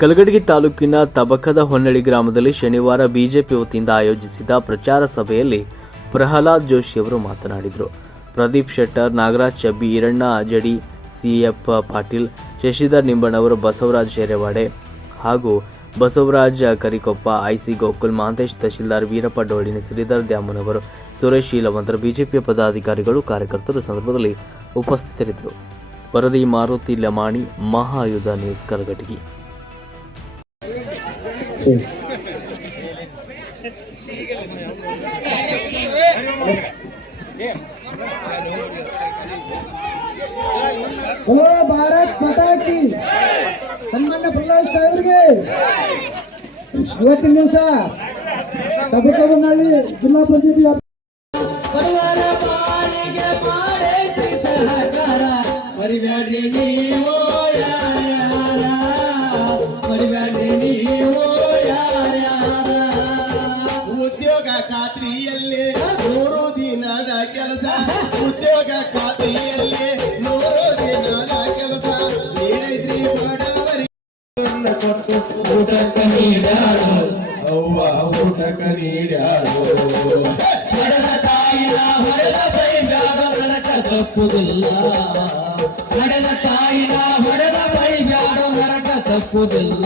ಕಲಗಡಗಿ ತಾಲೂಕಿನ ತಬಕದ ಹೊನ್ನಳ್ಳಿ ಗ್ರಾಮದಲ್ಲಿ ಶನಿವಾರ ಬಿಜೆಪಿ ವತಿಯಿಂದ ಆಯೋಜಿಸಿದ ಪ್ರಚಾರ ಸಭೆಯಲ್ಲಿ ಪ್ರಹ್ಲಾದ್ ಜೋಶಿ ಅವರು ಮಾತನಾಡಿದರು. ಪ್ರದೀಪ್ ಶೆಟ್ಟರ್, ನಾಗರಾಜ್ ಚಬ್ಬಿ, ಈರಣ್ಣ ಅಜಡಿ ಸಿಎಫ್ ಪಾಟೀಲ್, ಶಶಿಧರ್ ನಿಂಬಣ್ಣವರು ಬಸವರಾಜ್ ಶೇರೆವಾಡೆ ಹಾಗೂ ಬಸವರಾಜ್ ಕರಿಕೊಪ್ಪ, ಐಸಿ ಗೋಕುಲ್ ಮಹಾಂತೇಶ್ ತಹಶೀಲ್ದಾರ್ ವೀರಪ್ಪ ಡೋಳಿನಿ ಶ್ರೀಧರ್ ದ್ಯಾಮನವರು ಸುರೇಶ್ ಶೀಲವಂತರು ಬಿಜೆಪಿಯ ಪದಾಧಿಕಾರಿಗಳು, ಕಾರ್ಯಕರ್ತರು ಸಂದರ್ಭದಲ್ಲಿ ಉಪಸ್ಥಿತರಿದ್ದರು. ವರದಿ ಮಾರುತಿ ಲಮಾಣಿ, ಮಹಾಯುಧ ನ್ಯೂಸ್, ಕಲಘಟಗಿ. ಹಲೋ ಭಾರತ್ ಪಟಾಕಿ ಸನ್ಮಾನ್ಯ ಪ್ರಹ್ಲಾದ್ ಸಾಹೇಬ್ರಿಗೆ. ಇವತ್ತಿನ ದಿವಸ ತಬಕದನಹಳ್ಳಿ ಜಿಲ್ಲಾ ಪಂಚಾಯತಿ ಪರಿವಾರ ನೀಡಾಡು ಅವ್ವ ಊಟಕ ಹೊಡೆದ ತಾಯಿನ ಹೊಡೆದ ಬೈಬ್ಯಾಡ ನರಕ ತಪ್ಪುದಿಲ್ಲ. ಹೊಡೆದ ತಾಯಿನ ಹೊಡೆದ ಬೈಬ್ಯಾಡ ನರಕ ತಪ್ಪುದಿಲ್ಲ.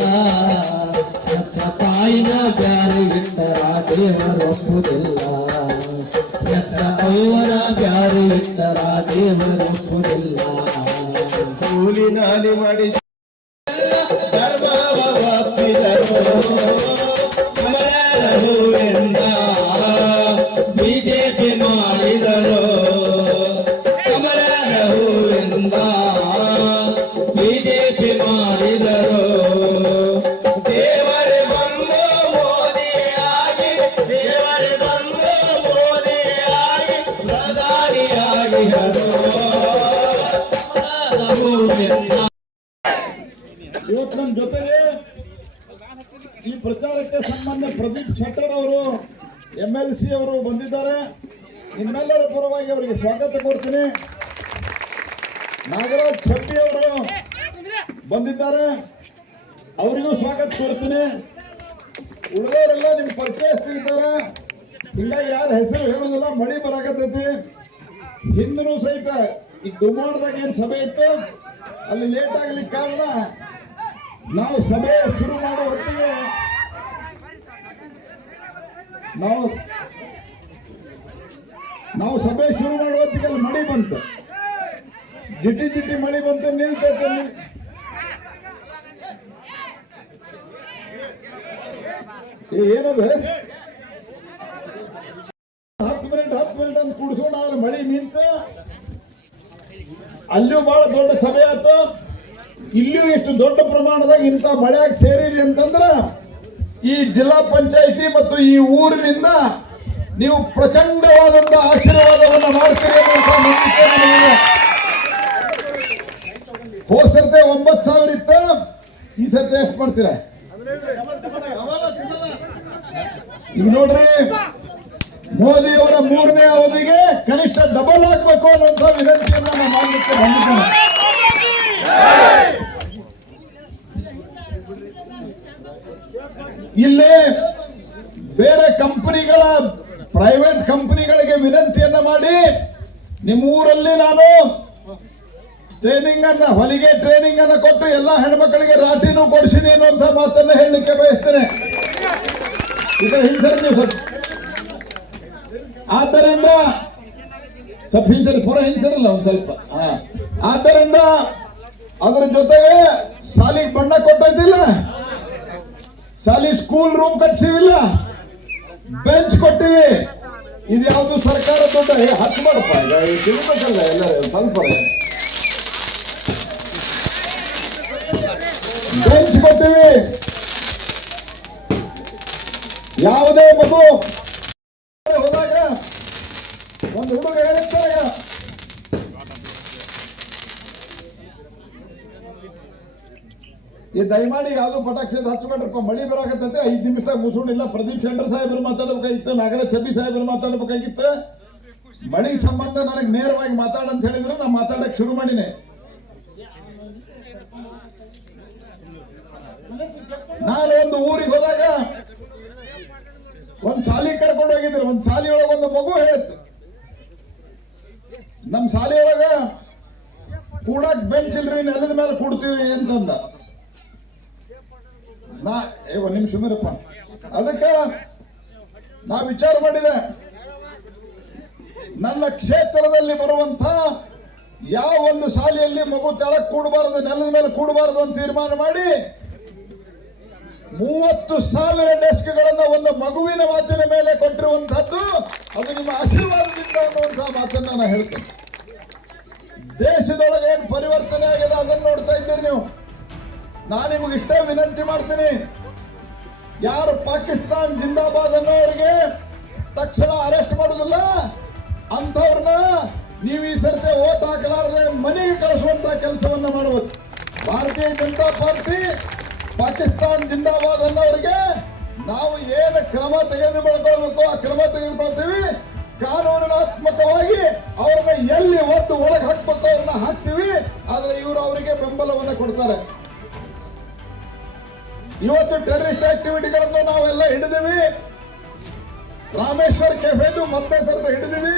ಹೆತ್ತ ತಾಯಿನ ಬ್ಯಾರಿ ಬಿಟ್ಟರ ದೇವರೊಪ್ಪುದಿಲ್ಲ ಹೆತ್ತ ಅವರ ಬ್ಯಾರಿ ಬಿಟ್ಟರ ದೇವರೊಪ್ಪುದಿಲ್ಲ ಕೂಲಿನಾಲಿ ಮಾಡಿ ಇವತ್ತು ನಮ್ಮ ಜೊತೆಗೆ ಈ ಪ್ರಚಾರಕ್ಕೆ ಸಂಬಂಧ ಪ್ರದೀಪ್ ಶೆಟ್ಟರ್ ಅವರು ಎಂ ಎಲ್ ಸಿ ಅವರು ಬಂದಿದ್ದಾರೆ. ನಿಮ್ಮೆಲ್ಲರ ಪರವಾಗಿ ಅವರಿಗೆ ಸ್ವಾಗತ ಕೊಡ್ತೀನಿ ನಾಗರಾಜ್ ಶೆಟ್ಟಿ ಅವರು ಬಂದಿದ್ದಾರೆ. ಅವರಿಗೂ ಸ್ವಾಗತ ಕೊಡ್ತೀನಿ ಉಳಿದವರೆಲ್ಲ ನಿಮ್ ಪರಿಚಯಿಸ್ತಿದ್ದಾರೆ ಹಿಂಗಾಗಿ ಯಾರ ಹೆಸರು ಹೇಳೋದಿಲ್ಲ, ಮಳಿ ಬರಾಕತ್ತೈತಿ. ಹಿಂದೂ ಸಹಿತ ಈ ಡುಮಾಡ್ದಾಗ ಏನ್ ಸಭೆ ಇತ್ತು? ಅಲ್ಲಿ ಲೇಟ್ ಆಗ್ಲಿಕ್ಕೆ ಕಾರಣ ನಾವು ಸಭೆ ಶುರು ಮಾಡೋ ಹೊತ್ತಿಗೆ ನಾವು ನಾವು ಸಭೆ ಶುರು ಮಾಡೋ ಹೊತ್ತಿಗೆ ಮಳಿ ಬಂತು. ಜಿಟ್ಟಿ ಜಿಟ್ಟಿ ಮಳೆ ಬಂತು ನಿಲ್ತೈತೆ ಏನದ? ಹತ್ತು ಮಿನಿಟ್ ಹತ್ತು ಮಿನಿಟ್ ಅಂತ ಕುಡಿಸ್ಕೊಂಡು ಆದ್ರೆ ಮಳೆ ನಿಂತ. ಅಲ್ಲಿಯೂ ಬಹಳ ದೊಡ್ಡ ಸಭೆ ಆಯ್ತು. ಇಲ್ಲಿಯೂ ಇಷ್ಟು ದೊಡ್ಡ ಪ್ರಮಾಣದಾಗ ಇಂಥ ಮಳೆಯಾಗ ಸೇರಿರಿ ಅಂತಂದ್ರೆ ಈ ಜಿಲ್ಲಾ ಪಂಚಾಯಿತಿ ಮತ್ತು ಈ ಊರಿನಿಂದ ನೀವು ಪ್ರಚಂಡವಾದಂತ ಆಶೀರ್ವಾದವನ್ನು ಮಾಡ್ತೀರಿ ಹೋದ ಸರ್ತೆ ಒಂಬತ್ತು ಸಾವಿರ ಇತ್ತ, ಈ ಸರ್ತೆ ಎಷ್ಟು ಮಾಡ್ತೀರ? ಈಗ ನೋಡ್ರಿ ಮೋದಿ ಅವರ ಮೂರನೇ ಅವಧಿಗೆ ಕನಿಷ್ಠ ಡಬಲ್ ಹಾಕ್ಬೇಕು ಅನ್ನುವಂಥ ವಿನಂತಿಯನ್ನು ನಾನು ಮಾಡಲಿಕ್ಕೆ ಬಂದಿದ್ದೇನೆ. ಕಂಪನಿಗಳಿಗೆ ವಿನಂತಿಯನ್ನ ಮಾಡಿ ನಿಮ್ಮೂರಲ್ಲಿ ನಾನು ಟ್ರೈನಿಂಗ್ ಅನ್ನ ಹೊಲಿಗೆ ಟ್ರೈನಿಂಗ್ ಅನ್ನ ಕೊಟ್ಟು ಎಲ್ಲ ಹೆಣ್ಮಕ್ಳಿಗೆ ರಾಟಿನೂ ಕೊಡಿಸಿನಿ ಅನ್ನುವಂಥ ಮಾತನ್ನ ಹೇಳಲಿಕ್ಕೆ ಬಯಸ್ತೇನೆ. ಆದ್ದರಿಂದ ಸ್ವಲ್ಪ ಹಿಂಸರಿ ಪುರ ಹಿಂಸರಲ್ಲ ಒಂದ್ ಸ್ವಲ್ಪ. ಆದ್ದರಿಂದ ಅದರ ಜೊತೆಗೆ ಸಾಲಿಗೆ ಬಣ್ಣ ಕೊಟ್ಟೈತಿಲ್ಲ ಶಾಲಿ ಸ್ಕೂಲ್ ರೂಮ್ ಕಟ್ಸಿವಿಲ್ಲ. ಬೆಂಚ್ ಕೊಟ್ಟಿವಿ. ಇದು ಯಾವುದು ಸರ್ಕಾರ ದುಡ್ಡ ಹತ್ತು ಮಾಡಪ್ಪ ಈಗ ತಿಳ್ಬೇಕಲ್ಲ ಎಲ್ಲರೂ ಸ್ವಲ್ಪ ಕೊಟ್ಟಿವಿ ಯಾವುದೇ ಮಗು ಹೋದಾಗ ಒಂದು ಹುಡುಗ ಹೇಳಿರ್ತಾರೆ ಈ ದಯಮಾಡಿ ಯಾವುದು ಪಟಾಕ್ಷಿ ಹಚ್ಬೇಡ್ರಪ್ಪ ಮಳಿ ಬರಾಕತ್ತೈತೆ, ಐದು ನಿಮಿಷದಾಗ ಮುಸುಣಿಲ್ಲ ಪ್ರದೀಪ್ ಶೆಟ್ಟರ್ ಸಾಹೇಬ್ರು ಮಾತಾಡಬೇಕಾಗಿತ್ತು, ನಾಗರಾಜ್ ಚಬ್ಬಿ ಸಾಹೇಬ್ರು ಮಾತಾಡ್ಬೇಕಾಗಿತ್ತು. ಮಳಿ ಸಂಬಂಧ ನನಗೆ ನೇರವಾಗಿ ಮಾತಾಡಂತ ಹೇಳಿದ್ರು ನಾ ಮಾತಾಡಕ್ ಶುರು ಮಾಡಿನಿ. ನಾನು ಒಂದು ಊರಿಗೆ ಹೋದಾಗ ಒಂದ್ ಶಾಲಿ ಕರ್ಕೊಂಡು ಹೋಗಿದ್ರು, ಒಂದ್ ಶಾಲೆಯೊಳಗ ಒಂದು ಮಗು ಹೇಳ್ತು ನಮ್ ಶಾಲೆಯೊಳಗ ಕೂಡಕ್ ಬೆಂಚ್ ಇಲ್ರಿ ನೆಲದ ಮೇಲೆ ಕೂಡ್ತೀವಿ ಅಂತಂದ. ನಾ, ಏ, ಒಂದ್ ನಿಮಿಷ ಸುಂದರಪ್ಪ ಅದಕ್ಕ ನಾ ವಿಚಾರ ಮಾಡಿದೆ. ನನ್ನ ಕ್ಷೇತ್ರದಲ್ಲಿ ಬರುವಂತ ಯಾವ ಒಂದು ಶಾಲೆಯಲ್ಲಿ ಮಗು ತೆಳಕ್ ಕೂಡಬಾರದು, ನೆಲದ ಮೇಲೆ ಕೂಡಬಾರದು ಅಂತ ತೀರ್ಮಾನ ಮಾಡಿ ಮೂವತ್ತು ಸಾವಿರ ಡೆಸ್ಕ್ಗಳನ್ನ ಒಂದು ಮಗುವಿನ ಮಾತಿನ ಮೇಲೆ ಕೊಟ್ಟಿರುವಂತಹದ್ದು ಅದು ನಿಮ್ಮ ಆಶೀರ್ವಾದದಿಂದ ಅನ್ನುವಂತಹ ಮಾತನ್ನ ನಾನು ಹೇಳ್ತೇನೆ. ದೇಶದೊಳಗೆ ಏನ್ ಪರಿವರ್ತನೆ ಆಗಿದೆ ಅದನ್ನ ನೋಡ್ತಾ ಇದ್ದೀರಿ ನೀವು. ನಾನು ನಿಮಗೆ ಇಷ್ಟೇ ವಿನಂತಿ ಮಾಡ್ತೀನಿ. ಯಾರು ಪಾಕಿಸ್ತಾನ್ ಜಿಂದಾಬಾದ್ ಅನ್ನೋರಿಗೆ ತಕ್ಷಣ ಅರೆಸ್ಟ್ ಮಾಡುದಿಲ್ಲ ಅಂಥವ್ರನ್ನ ನೀವು ಈ ಸರ್ತಿ ಓಟ್ ಹಾಕಲಾರದೆ ಮನೆಗೆ ಕಳಿಸುವಂತ ಕೆಲಸವನ್ನ ಮಾಡಬೇಕು ಭಾರತೀಯ ಜನತಾ ಪಾರ್ಟಿ ಪಾಕಿಸ್ತಾನ್ ಜಿಂದಾಬಾದ್ ಅನ್ನೋರಿಗೆ ನಾವು ಏನು ಕ್ರಮ ತೆಗೆದುಕೊಳ್ಬೇಕು ಆ ಕ್ರಮ ತೆಗೆದುಕೊಳ್ತೀವಿ ಕಾನೂನಾತ್ಮಕವಾಗಿ ಅವ್ರನ್ನ ಎಲ್ಲಿ ಒತ್ತು ಒಳಗೆ ಹಾಕ್ಬೇಕು ಅವ್ರನ್ನ ಹಾಕ್ತೀವಿ. ಆದ್ರೆ ಇವರು ಅವರಿಗೆ ಬೆಂಬಲವನ್ನ ಕೊಡ್ತಾರೆ. ಇವತ್ತು ಟೆರರಿಸ್ಟ್ ಆಕ್ಟಿವಿಟಿಗಳನ್ನು ನಾವೆಲ್ಲ ಹಿಡಿದಿವಿ. ರಾಮೇಶ್ವರ್ ಕೆಫೆದು ಮತ್ತೆ ಸರ್ದು ಹಿಡಿದಿವಿ.